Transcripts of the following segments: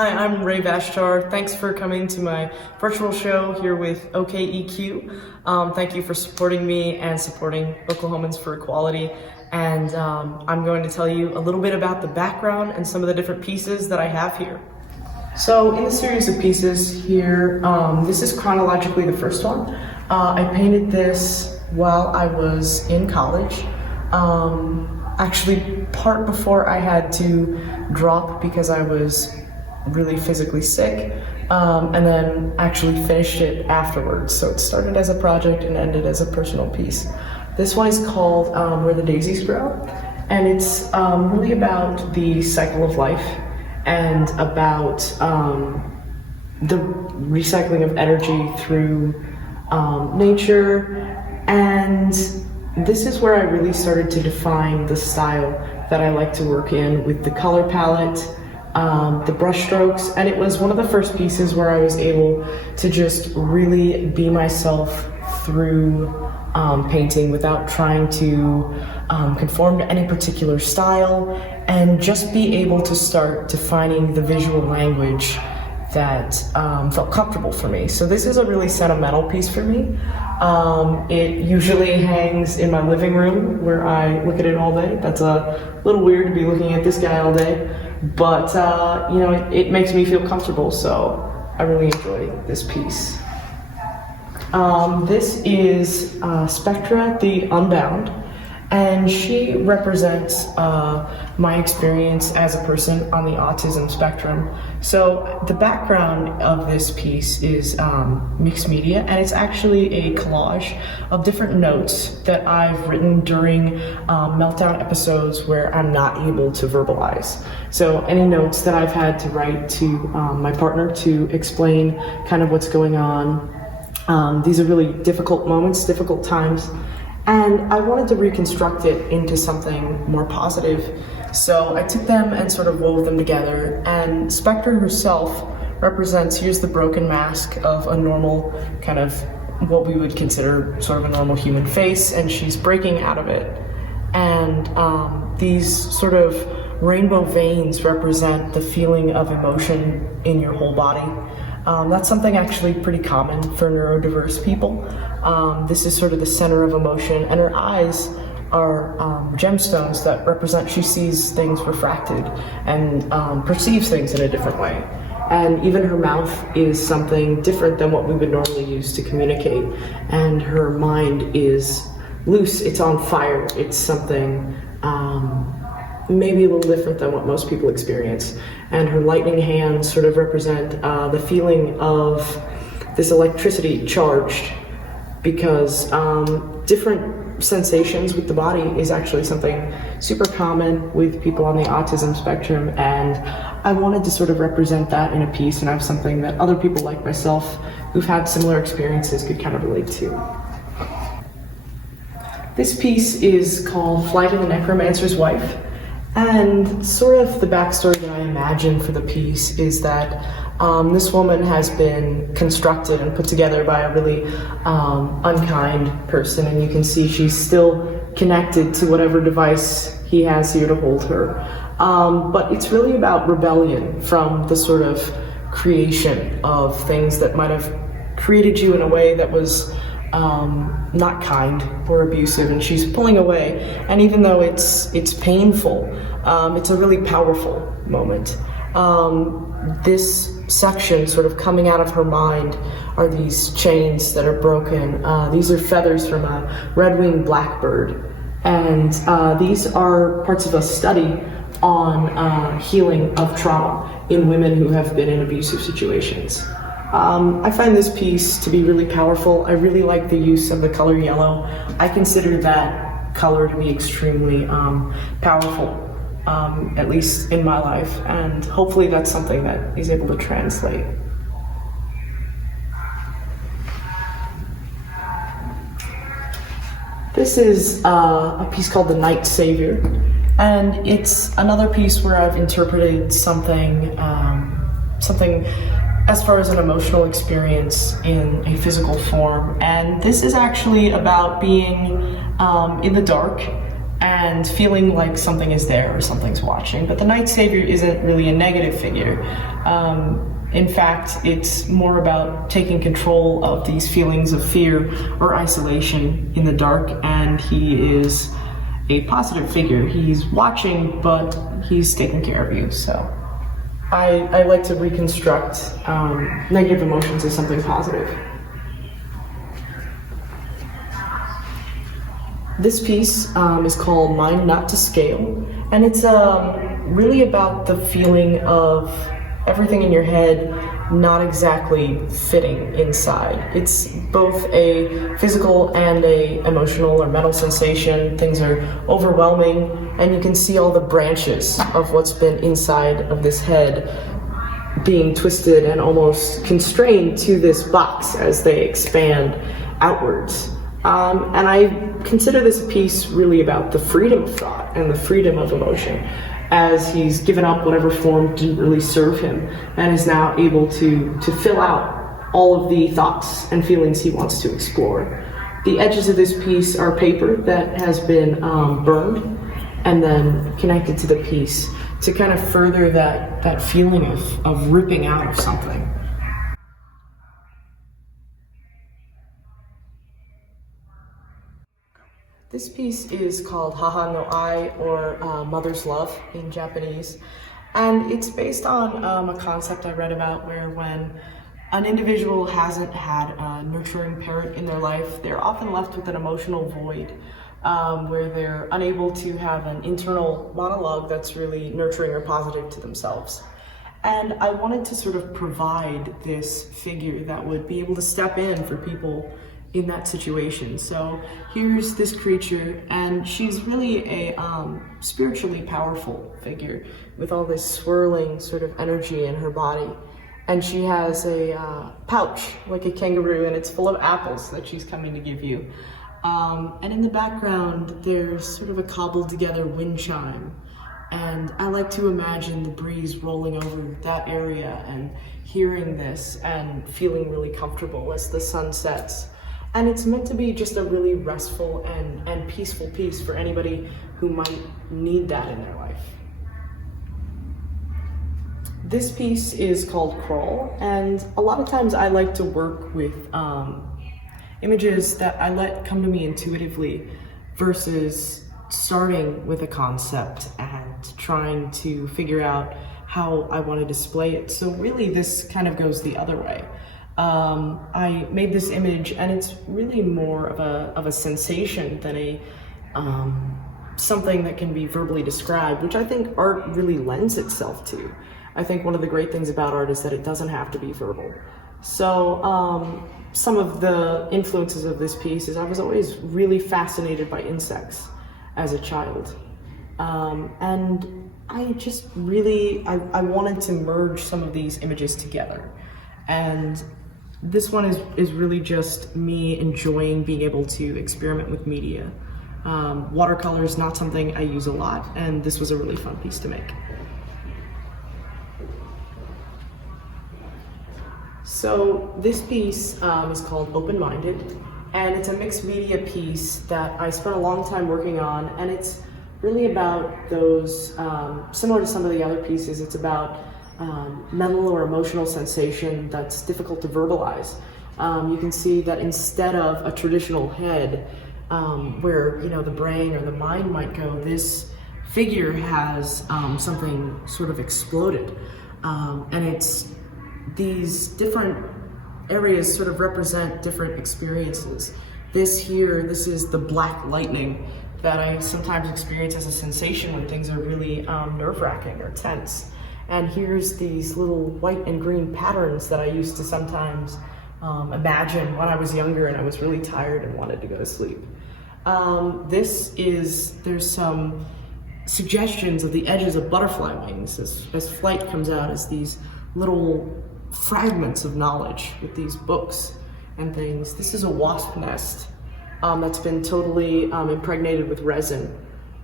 Hi, I'm Ray Vashtar. Thanks for coming to my virtual show here with OKEQ. Thank you for supporting me and supporting Oklahomans for Equality. And I'm going to tell you a little bit about the background and some of the different pieces that I have here. So in the series of pieces here, this is chronologically the first one. I painted this while I was in college. Actually, part before I had to drop because I was really physically sick, and then actually finished it afterwards. So it started as a project and ended as a personal piece. This one is called Where the Daisies Grow, and it's really about the cycle of life and about the recycling of energy through nature. And this is where I really started to define the style that I like to work in with the color palette, the brush strokes, and it was one of the first pieces where I was able to just really be myself through painting without trying to conform to any particular style, and just be able to start defining the visual language that felt comfortable for me. So this is a really sentimental piece for me. It usually hangs in my living room where I look at it all day. That's a little weird to be looking at this guy all day, but you know, it makes me feel comfortable, so I really enjoy this piece. This is Spectra, the Unbound, and she represents my experience as a person on the autism spectrum. So the background of this piece is mixed media, and it's actually a collage of different notes that I've written during meltdown episodes where I'm not able to verbalize. So any notes that I've had to write to my partner to explain kind of what's going on. These are really difficult moments, difficult times. And I wanted to reconstruct it into something more positive. So I took them and sort of wove them together. And Spectre herself represents, here's the broken mask of a normal kind of what we would consider sort of a normal human face, and she's breaking out of it. And these sort of rainbow veins represent the feeling of emotion in your whole body. That's something actually pretty common for neurodiverse people. This is sort of the center of emotion, and her eyes are gemstones that represent she sees things refracted and perceives things in a different way. And even her mouth is something different than what we would normally use to communicate. And her mind is loose, it's on fire, it's something maybe a little different than what most people experience. And her lightning hands sort of represent the feeling of this electricity charged, because different sensations with the body is actually something super common with people on the autism spectrum, and I wanted to sort of represent that in a piece and have something that other people like myself who've had similar experiences could kind of relate to. This piece is called Flight of the Necromancer's Wife. And sort of the backstory that I imagine for the piece is that this woman has been constructed and put together by a really unkind person, and you can see she's still connected to whatever device he has here to hold her. But it's really about rebellion from the sort of creation of things that might have created you in a way that was not kind or abusive, and she's pulling away. And even though it's painful, it's a really powerful moment. This section sort of coming out of her mind are these chains that are broken. These are feathers from a red-winged blackbird, and these are parts of a study on healing of trauma in women who have been in abusive situations. I find this piece to be really powerful. I really like the use of the color yellow. I consider that color to be extremely powerful, at least in my life, and hopefully that's something that is able to translate. This is a piece called The Night Savior, and it's another piece where I've interpreted something as far as an emotional experience in a physical form. And this is actually about being in the dark and feeling like something is there or something's watching. But the Night Savior isn't really a negative figure. In fact, it's more about taking control of these feelings of fear or isolation in the dark, and he is a positive figure. He's watching, but he's taking care of you. So I like to reconstruct negative emotions as something positive. This piece is called Mind Not to Scale, and it's really about the feeling of everything in your head not exactly fitting inside. It's both a physical and a emotional or mental sensation. Things are overwhelming, and you can see all the branches of what's been inside of this head being twisted and almost constrained to this box as they expand outwards. And I consider this piece really about the freedom of thought and the freedom of emotion, as he's given up whatever form didn't really serve him and is now able to fill out all of the thoughts and feelings he wants to explore. The edges of this piece are paper that has been burned and then connected to the piece to kind of further that feeling of ripping out of something. This piece is called Haha no Ai, or Mother's Love in Japanese, and it's based on a concept I read about where when an individual hasn't had a nurturing parent in their life, they're often left with an emotional void where they're unable to have an internal monologue that's really nurturing or positive to themselves. And I wanted to sort of provide this figure that would be able to step in for people in that situation. So here's this creature, and she's really a spiritually powerful figure with all this swirling sort of energy in her body. And she has a pouch like a kangaroo, and it's full of apples that she's coming to give you. And in the background, there's sort of a cobbled together wind chime. And I like to imagine the breeze rolling over that area and hearing this and feeling really comfortable as the sun sets. And it's meant to be just a really restful and peaceful piece for anybody who might need that in their life. This piece is called Crawl, and a lot of times I like to work with images that I let come to me intuitively versus starting with a concept and trying to figure out how I want to display it. So really this kind of goes the other way. I made this image, and it's really more of a sensation than a something that can be verbally described, which I think art really lends itself to. I think one of the great things about art is that it doesn't have to be verbal. So some of the influences of this piece is I was always really fascinated by insects as a child, and I just really I wanted to merge some of these images together. And this one is really just me enjoying being able to experiment with media. Watercolor is not something I use a lot, and this was a really fun piece to make. So this piece is called Open-Minded, and it's a mixed media piece that I spent a long time working on, and it's really about those, similar to some of the other pieces, it's about mental or emotional sensation that's difficult to verbalize. You can see that instead of a traditional head where the brain or the mind might go, this figure has something sort of exploded, and it's these different areas sort of represent different experiences. This is the black lightning that I sometimes experience as a sensation when things are really nerve-wracking or tense. And here's these little white and green patterns that I used to sometimes imagine when I was younger and I was really tired and wanted to go to sleep. There's some suggestions of the edges of butterfly wings as flight comes out as these little fragments of knowledge with these books and things. This is a wasp nest that's been totally impregnated with resin.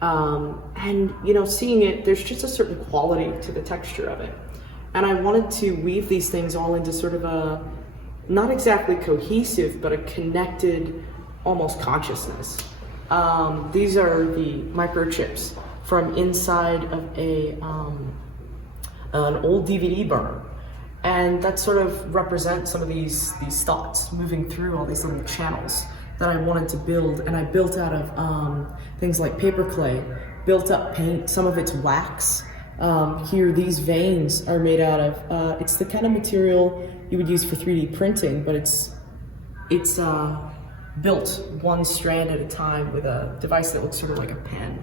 And seeing it, there's just a certain quality to the texture of it. And I wanted to weave these things all into sort of a, not exactly cohesive, but a connected, almost consciousness. These are the microchips from inside of an old DVD burner. And that sort of represents some of these thoughts moving through all these little channels that I wanted to build. And I built out of things like paper clay, built up paint, some of it's wax. Here, these veins are made out of, it's the kind of material you would use for 3D printing, but it's built one strand at a time with a device that looks sort of like a pen.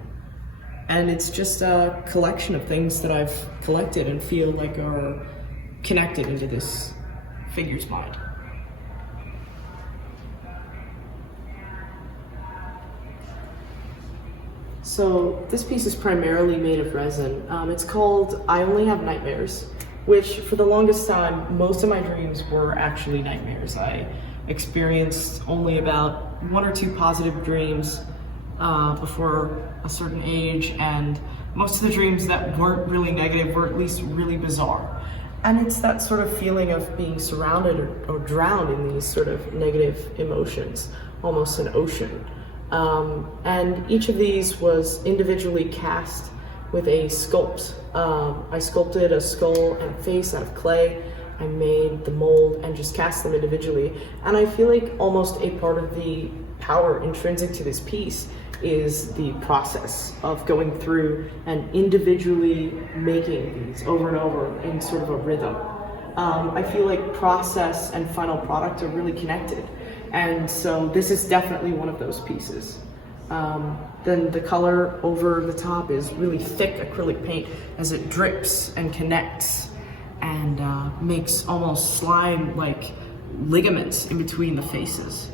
And it's just a collection of things that I've collected and feel like are connected into this figure's mind. So this piece is primarily made of resin. It's called I Only Have Nightmares, which for the longest time, most of my dreams were actually nightmares. I experienced only about 1 or 2 positive dreams before a certain age, and most of the dreams that weren't really negative were at least really bizarre. And it's that sort of feeling of being surrounded or drowned in these sort of negative emotions, almost an ocean. And each of these was individually cast with a sculpt. I sculpted a skull and a face out of clay. I made the mold and just cast them individually. And I feel like almost a part of the power intrinsic to this piece is the process of going through and individually making these over and over in sort of a rhythm. I feel like process and final product are really connected. And so this is definitely one of those pieces. Then the color over the top is really thick acrylic paint as it drips and connects and makes almost slime-like ligaments in between the faces.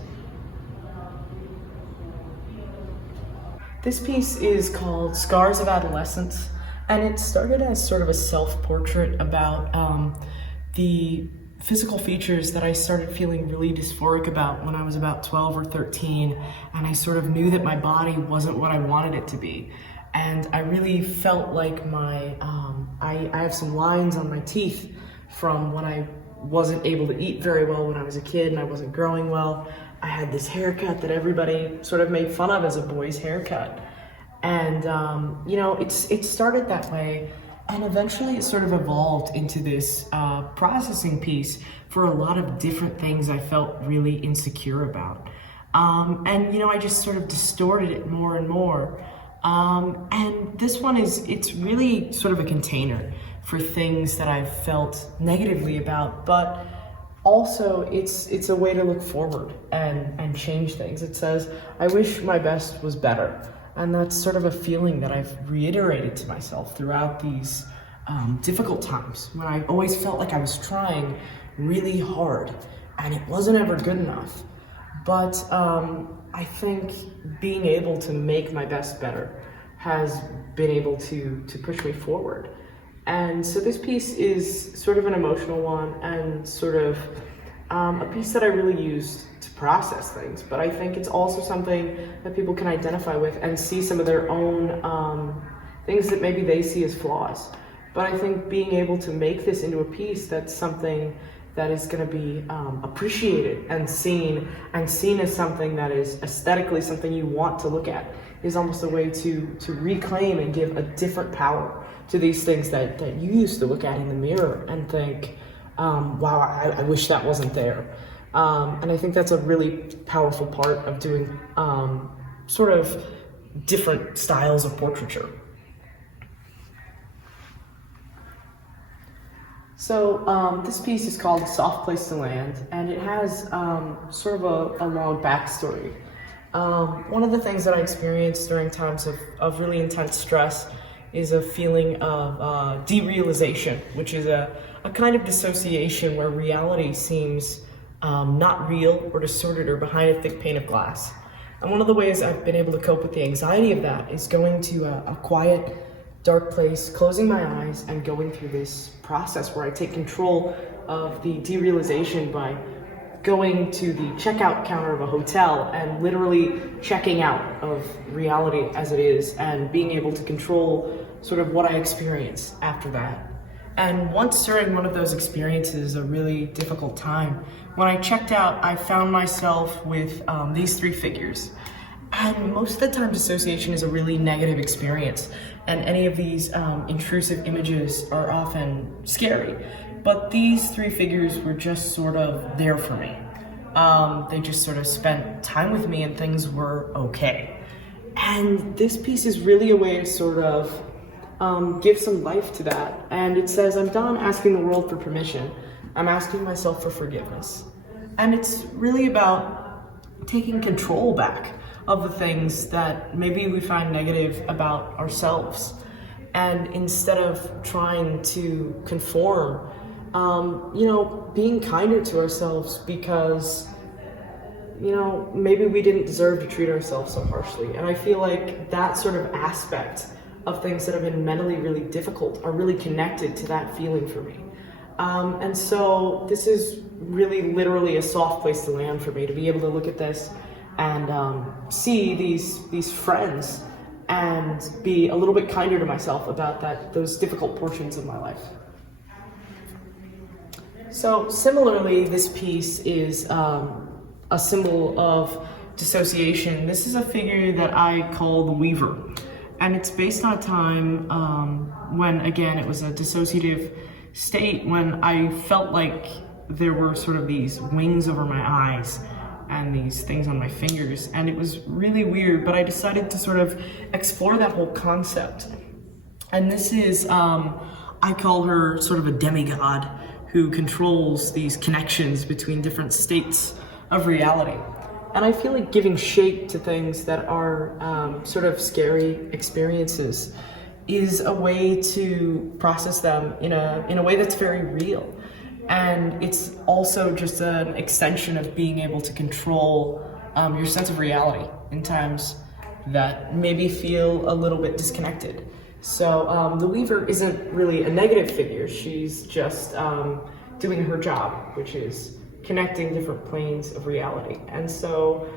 This piece is called Scars of Adolescence, and it started as sort of a self-portrait about the physical features that I started feeling really dysphoric about when I was about 12 or 13, and I sort of knew that my body wasn't what I wanted it to be. And I really felt like I have some lines on my teeth from when I wasn't able to eat very well when I was a kid and I wasn't growing well. I had this haircut that everybody sort of made fun of as a boy's haircut. And, it started that way. And eventually it sort of evolved into this processing piece for a lot of different things I felt really insecure about. I just sort of distorted it more and more. And this one it's really sort of a container for things that I've felt negatively about, but also it's a way to look forward and change things. It says, I wish my best was better. And that's sort of a feeling that I've reiterated to myself throughout these difficult times when I always felt like I was trying really hard and it wasn't ever good enough. But I think being able to make my best better has been able to push me forward. And so this piece is sort of an emotional one and sort of a piece that I really used to process things, but I think it's also something that people can identify with and see some of their own things that maybe they see as flaws. But I think being able to make this into a piece that's something that is going to be appreciated and seen as something that is aesthetically something you want to look at is almost a way to reclaim and give a different power to these things that you used to look at in the mirror and think, wow, I wish that wasn't there. And I think that's a really powerful part of doing sort of different styles of portraiture. So this piece is called Soft Place to Land, and it has sort of a long backstory. One of the things that I experienced during times of really intense stress is a feeling of derealization, which is a kind of dissociation where reality seems not real or distorted or behind a thick pane of glass. And one of the ways I've been able to cope with the anxiety of that is going to a quiet, dark place, closing my eyes, and going through this process where I take control of the derealization by going to the checkout counter of a hotel and literally checking out of reality as it is and being able to control sort of what I experience after that. And once during one of those experiences, a really difficult time, when I checked out, I found myself with these 3 figures. And most of the time, dissociation is a really negative experience, and any of these intrusive images are often scary. But these three figures were just sort of there for me. They just sort of spent time with me, and things were okay. And this piece is really a way to sort of give some life to that. And it says, I'm done asking the world for permission. I'm asking myself for forgiveness. And it's really about taking control back of the things that maybe we find negative about ourselves. And instead of trying to conform, being kinder to ourselves because, maybe we didn't deserve to treat ourselves so harshly. And I feel like that sort of aspect of things that have been mentally really difficult are really connected to that feeling for me. And so this is really literally a soft place to land for me, to be able to look at this and see these friends and be a little bit kinder to myself about those difficult portions of my life. So similarly, this piece is a symbol of dissociation. This is a figure that I call the Weaver, and it's based on a time when, again, it was a dissociative state, when I felt like there were sort of these wings over my eyes and these things on my fingers, and it was really weird, but I decided to sort of explore that whole concept. And this is, I call her sort of a demigod who controls these connections between different states of reality. And I feel like giving shape to things that are sort of scary experiences is a way to process them in a way that's very real. And it's also just an extension of being able to control your sense of reality in times that maybe feel a little bit disconnected. So the Weaver isn't really a negative figure. She's just doing her job, which is connecting different planes of reality. And so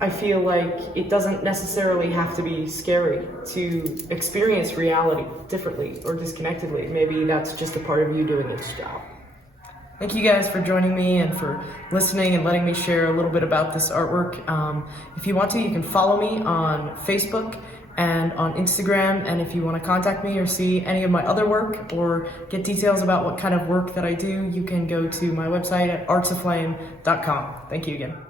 I feel like it doesn't necessarily have to be scary to experience reality differently or disconnectedly. Maybe that's just a part of you doing its job. Thank you guys for joining me and for listening and letting me share a little bit about this artwork. If you want to, you can follow me on Facebook and on Instagram. And if you want to contact me or see any of my other work or get details about what kind of work that I do, you can go to my website at artsaflame.com. Thank you again.